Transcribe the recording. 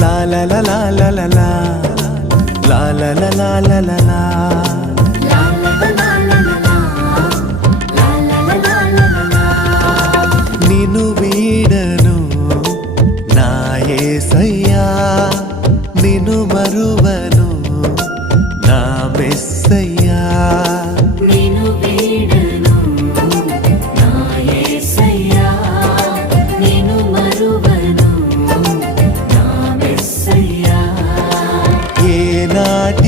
లా లా లా లా లా లా లా లా లా లా లా లా లా లా. నిన్ను వీడను నా యేసయ్యా, నిన్ను మరువను నా మెస్సయ్యా. నిన్ను వీడను నా యేసయ్యా, నిన్ను మరువను నా మెస్సయ్యా. ఏనాటి